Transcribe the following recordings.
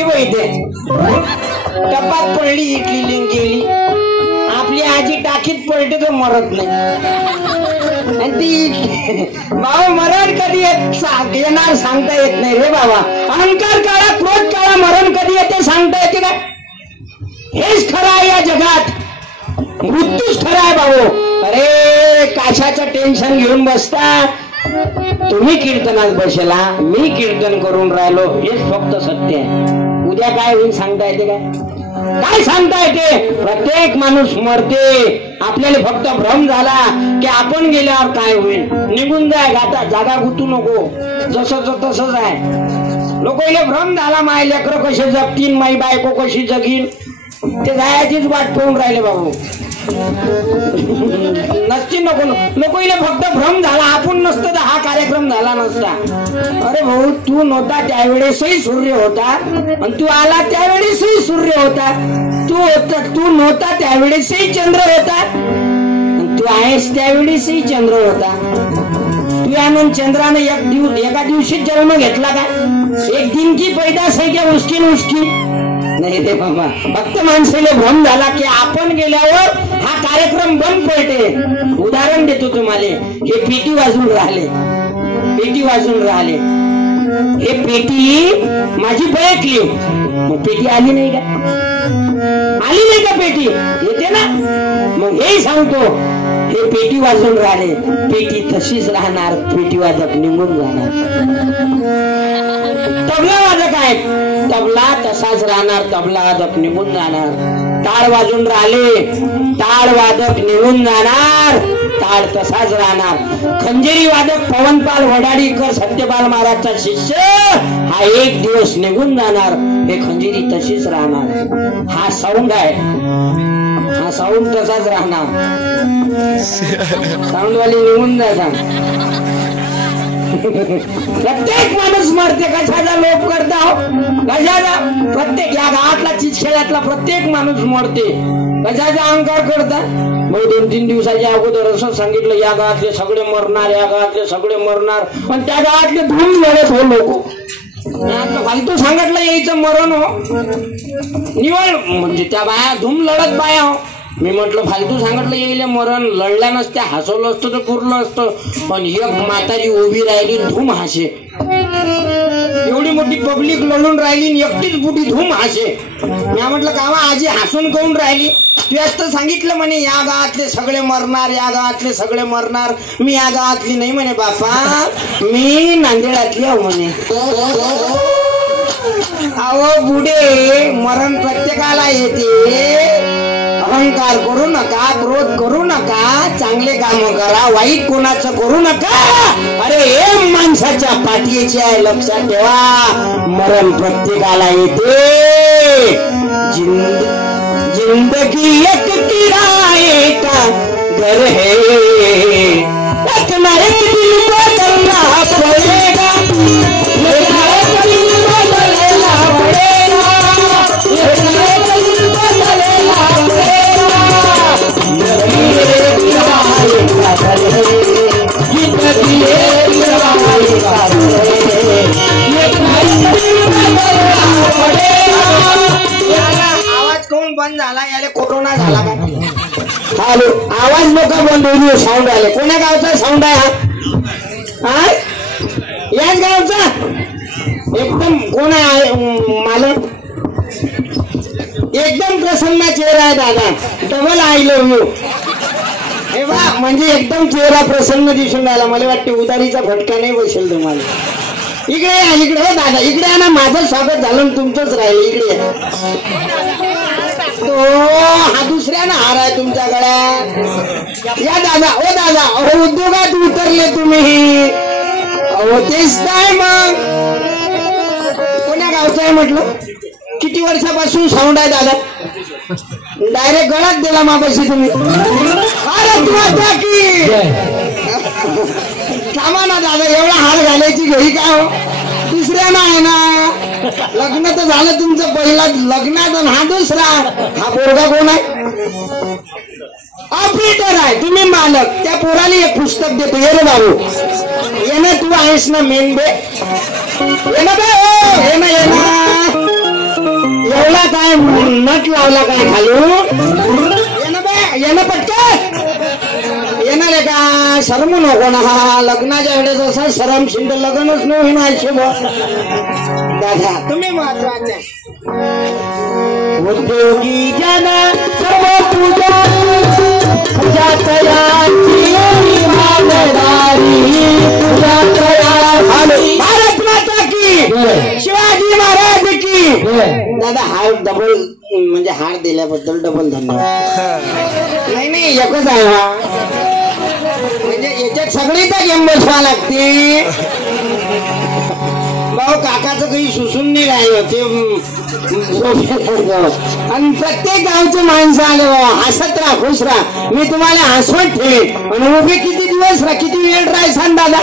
इथे टपात पडली Italy link गेली आपली आजी टाकीत पडते तो मरत नाही आणि ती भाऊ मरण कधी येणार सांगता येत नाही रे बाबा. अहंकार काळा क्रोध काळा मरण कधी येते सांगता येते का? हेच खरं आहे या जगात. मृत्यूच खरं आहे भाऊ. अरे कशाचं टेन्शन घेऊन बसता तुम्ही कीर्तनात बसला मी कीर्तन करून राहिलो हेच फक्त सत्य आहे. उद्या काय होईल सांगता येते काय सांगता येते? प्रत्येक माणूस मरते. आपल्याला फक्त भ्रम झाला की आपण गेल्यावर काय होईल. निघून जाय गाता जागा गुतू नको जसंच तसंच आहे. लोकांना भ्रम झाला माय लेकरं कसे जगतील माई बायको कशी जगील ते जायचीच वाट पाहून राहिले बाबू. नसती नको लोकांना फक्त भ्रम झाला आपण नसतं तर हा कार्यक्रम झाला नसता. अरे भाऊ तू नव्हता त्यावेळेसही सूर्य होता आणि तू आला त्यावेळेसही सूर्य होता. तू नव्हता त्यावेळेसही चंद्र होता आणि तू आहेस त्यावेळेसही चंद्र होता. तू यानं चंद्रानं एका दिवशी जन्म घेतला का? एक दिन की पैदास है क्या उसकी नाही ते बाबा. फक्त माणसाला भ्रम झाला की आपण गेल्यावर हा कार्यक्रम बंद पडते. उदाहरण देतो तुम्हाला. हे पेटी वाजून राहिले हे पेटी माझी बैठली मग पेटी आली नाही का पेटी येते ना. मग हे सांगतो हे पेटी वाजून राहिले पेटी तशीच राहणार. पेटी वाजक निघून जाणार. तबला वाजक आहे तबला तसाच राहणार. तबला वादक निघून जाणार. टाळ वाजून राहिले टाळ वादक निघून जाणार. टाळ तसाच राहणार. खंजेरी वादक पवनपाल वडाडीकर सत्यपाल महाराजचा शिष्य हा एक दिवस निघून जाणार. हे खंजेरी तशीच राहणार. हा साऊंड आहे हा साऊंड तसाच राहणार. साऊंड वाली निघून जातात. प्रत्येक माणूस मरते. कशाचा लोप करता हो कशाचा? प्रत्येक या गावातला चिचखेड्यातला प्रत्येक माणूस मरते. कशाचा अहंकार करता? मग 2-3 दिवसाच्या अगोदर असं सांगितलं या गावातले सगळे मरणार या गावातले सगळे मरणार. पण त्या गावातले धूम लढत हो लोक फालतू सांगितलं यायचं मरण हो निवड म्हणजे त्या बाया धूम लढत बाया हो. मी म्हटलं फालतू सांगितलं येईल मरण. लढल्या नसत्या हसवलं असतं तर पुरलं असतं. पण एक म्हातारी उभी राहिली धूम हासे. एवढी मोठी पब्लिक लढून राहिली एकटीच बुटी धूम हासे. मी म्हटलं कामा आजी हसून काऊन राहिली? तू असं सांगितलं म्हणे या गावातले सगळे मरणार या गावातले सगळे मरणार. मी या गावातली नाही म्हणे बापा मी नांदेडातली आहो म्हणे. अहो बुडे मरण प्रत्येकाला येते. अहंकार करू नका क्रोध करू नका. चांगले काम करा वाईट कोणाचं करू नका. अरे हे माणसाच्या पाठीची आहे लक्षात ठेवा. मरण प्रत्येकाला येते. जिंदगी एक किराए का घर है एक ना एक दिन बदलना पड़ेगा. आवाज कोण बंद झाला? याला कोरोना झाला का? हॅलो आवाज लोक बंद होईल. साऊंड आले. कोण्या गावचा साऊंड आहे हा? याच गावचा एकदम कोण आहे मालक? एकदम प्रसन्न चेहरा आहे दादा. Double I love you. हे वा म्हणजे एकदम चेहरा प्रसन्न दिसून राहिला. मला वाटते उदारीचा फटका नाही बसेल तुम्हाला. इकडे या इकडे हो दादा इकडे या ना. माझं स्वागत झालं तुमचंच राहिलं. इकडे तो हा दुसऱ्यानं हार आहे तुमच्या गळ्यात. या दादा ओ दादा अहो उद्योगात उतरले तुम्ही. अहो तेच काय मग कोण्या गावचं आहे म्हटलं? किती वर्षापासून साऊंड आहे दादा? डायरेक्ट गळात दिला मापाशी तुम्ही. थांबा ना दादा एवढा हार घालायची घरी काय हो? दुसऱ्यानं आहे ना. लग्न तर झालं तुमचं पहिला लग्नात हा दुसरा. हा पोरगा कोण आहे? ऑपरेटर आहे. तुम्ही मालक. त्या पोराला एक पुस्तक देतो. ये रे बाबू ये ना तू आहेस ना मेन बे. ये ना बे ये ना नट लावला काय खालू येणं पटकन येणार आहे का शरमू नको ना हा लग्नाच्या वेळेस असा शरम शिंद लग्नच न होईना दादा तुम्ही महत्वाचे उद्योगी जन सर्व पूजा भारत माता की शिवाजी महाराज की दादा हार डबल म्हणजे हार दिल्याबद्दल डबल धन्यवाद नाही एकच आहे हा म्हणजे याच्यात सगळी तर गेम बसवा लागते भाऊ काकाचं काही सुसून नाही राहिलं ते आणि प्रत्येक गावचे माणसं आले बाबा हसत राहा खुश राहा मी तुम्हाला हसवत ठेवेन आणि उभे किती दिवस किती वेळ राहायचा दादा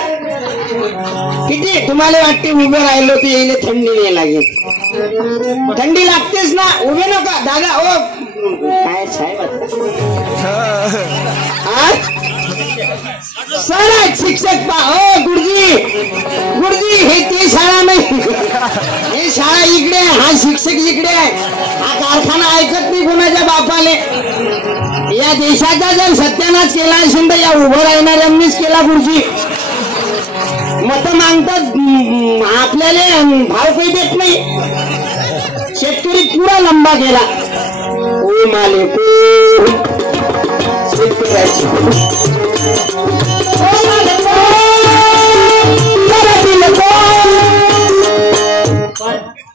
किती तुम्हाला वाटते उभे राहिलो ते येईल थंडी नाही लागेल थंडी लागतेच ना उभे नका दादा ओ काय साहेब सर शिक्षक ओ गुरुजी हे ते शाळा नाही हे शाळा इकडे हा शिक्षक इकडे हा कारखाना ऐकत नाही कोणाच्या बापाले या देशाचा जर सत्यानाश केला असेल तर या उभं राहणाऱ्यांनीच केला गुरुजी मत मागतात आपल्याला भाव काही देत नाही शेतकरी पुरा लंबा गेला ओ माले शेतकऱ्याची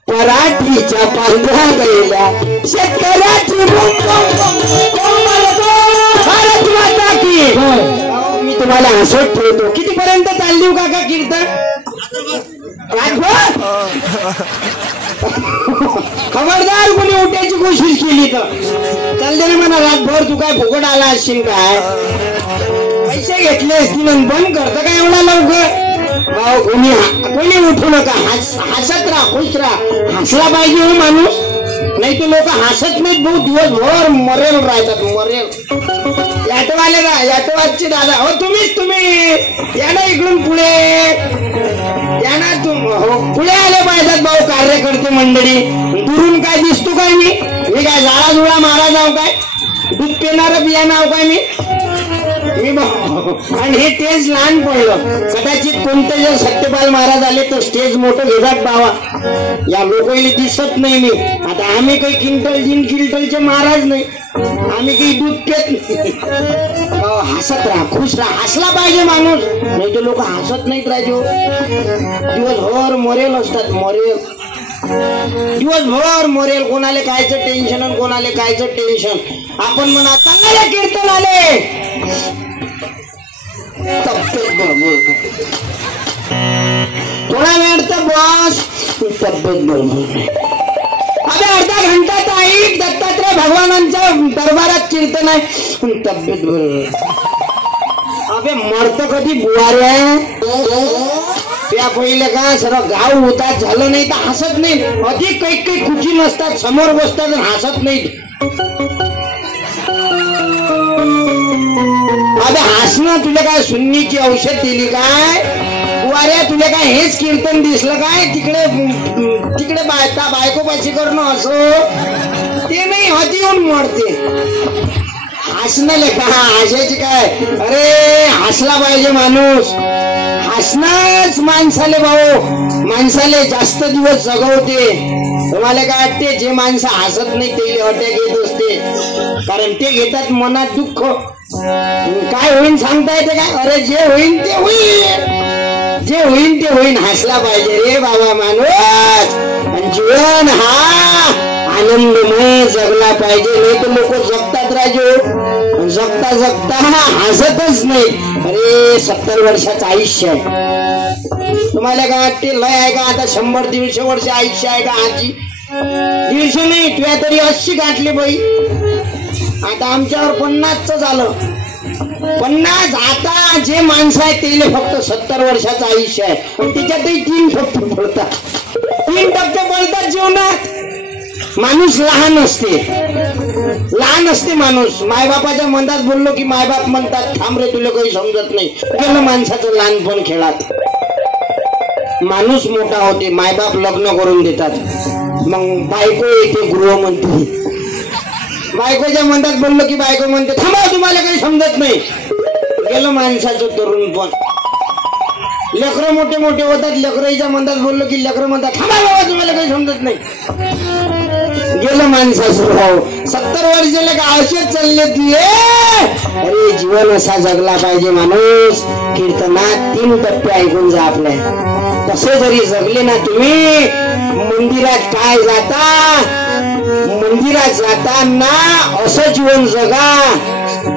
पराठीच्या पांढऱ्या गेल्या शेतकऱ्याची भारत माता की मी तुम्हाला हसवत ठेवतो कितीपर्यंत चालली काका कीर्तन खबरदार कोणी उठायची कोशिश केली तर चालते ना म्हणा रातभर तू काय फुकट आला असशील काय पैसे घेतले असतील बंद करतं काय एवढा लवकर भाऊ कोणी उठू नका हसत राहा खुश राहा हसला पाहिजे हो माणूस नाही तर लोक हसत नाहीत भाऊ दिवसभर मरेल राहतात मरेल याटवाचे दादा हो तुम्ही या ना इकडून पुढे या ना पुढे आले पाहिजेत भाऊ कार्यकर्ते मंडळी दुरून काय दिसतो काय मी काय झाडा झुळा मारा जाऊ काय दूध पिणार बिया नाव काय मी आणि हे स्टेज लहान पडलं कदाचित कोणते जर सत्यपाल महाराज आले तर स्टेज मोठं घेतात बाबा या लोकांना दिसत नाही मी आता आम्ही काही किंटलचे महाराज नाही आम्ही काही दूध पित नाही हसत राहा खुश राहा हसला पाहिजे माणूस नाही तर लोक हसत नाहीत राजू दिवसभर मरेल असतात मरेल दिवसभर मरेल कोणाला कायचं टेन्शन आणि कोणाला कायचं टेन्शन आपण म्हणा चांगले कीर्तन आले थोडा वेळ तर बस तब्येत बरोबर अबे अर्धा घंटा तर ऐक दत्तात्रय भगवानांच्या दरबारात कीर्तन आहे तब्येत बरोबर अबे मरत कधी बुवारे त्या पहिले का सर्व गाव होतात झालं नाही तर हसत नाही अधिक काही खुशी नसतात समोर बसतात आणि हसत नाही अबे हसणं तुला काय सुन्नीची औषध दिली काय बुवाऱ्या तुला काय हेच कीर्तन दिसलं काय तिकडे बायको पाशी करणं असो ते नाही हाती येऊन मरते हसणं लेखा हसायची काय अरे हसला पाहिजे माणूस हसणंच माणसाले भाऊ माणसाले जास्त दिवस जगवते तुम्हाला काय वाटते जे माणसं हसत नाही ते अटॅक येत असते कारण ते घेतात मनात दुःख काय होईन सांगता येते काय अरे जे होईन ते होईन हसला पाहिजे रे बाबा माणूस जीवन हा आनंदमय जगला पाहिजे नाही तर लोक जगतात राजू जगता हसतच नाही अरे 70 वर्षाचं आयुष्य आहे तुम्हाला काय वाटते लय आहे का आता 100-150 वर्ष आयुष्य आहे का आजी 150 नाही तुझ्या तरी 80 गाठले बाई आता आमच्यावर 50च झालं 50 आता जे माणसं आहेत ते फक्त 70 वर्षाचं आयुष्य आहे पण त्याच्यातही 3 टप्पे पडतात जीवनात माणूस लहान असते माणूस मायबापाच्या मनात बोललो की मायबाप म्हणतात थांब रे तुला काही समजत नाही गेलं माणसाचं लहानपण खेळात माणूस मोठा होते मायबाप लग्न करून देतात मग बायको येते गृहमंत्री बायकोच्या मनात बोललो की बायको म्हणते थांबा तुम्हाला काही समजत नाही. गेलं माणसाचं तरुण पण. लेकरं मोठे मोठे होतात, लेकराईच्या मनात बोललो की लेकरं म्हणतात थांबा बाबा तुम्हाला काही समजत नाही. गेलं माणसाचं भाऊ. 70 वर्षाला का असेच चालले ती. अरे जीवन असा जगला पाहिजे माणूस. कीर्तनात 3 टप्पे ऐकून जा आपल्या. तसे जरी जगले ना तुम्ही, मंदिरात काय जाता, मंदिरात जाताना असं जीवन जगा.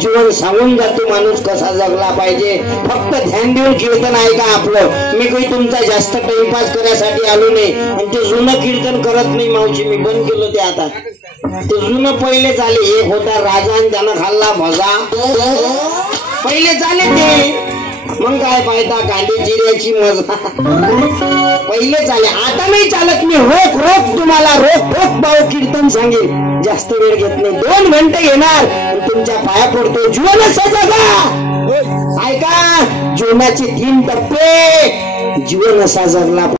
जीवन सांगून जातो माणूस कसा जगला पाहिजे. फक्त ध्यान देऊन कीर्तन ऐका आपलं. मी काही तुमचा जास्त टाइमपास करायसाठी आलो नाही. आणि ते जुनं कीर्तन करत नाही मावशी, मी बंद केलं ते आता. ते जुनं पहिले चाले. एक होता राजा आणि त्यानं खाल्ला भजा. पहिले चाले ते. मग काय पाहता कांदे जिऱ्याची मजा. पहिले चाले, आता नाही चालत. मी रोख रोख तुम्हाला रोख रोख भाऊ कीर्तन सांगेल. जास्त वेळ घेत नाही. 2 घंटे घेणार. तुमच्या पाया पडतो. जीवन असं जगा. ऐका, जीवनाचे 3 टप्पे. जीवन असा जगला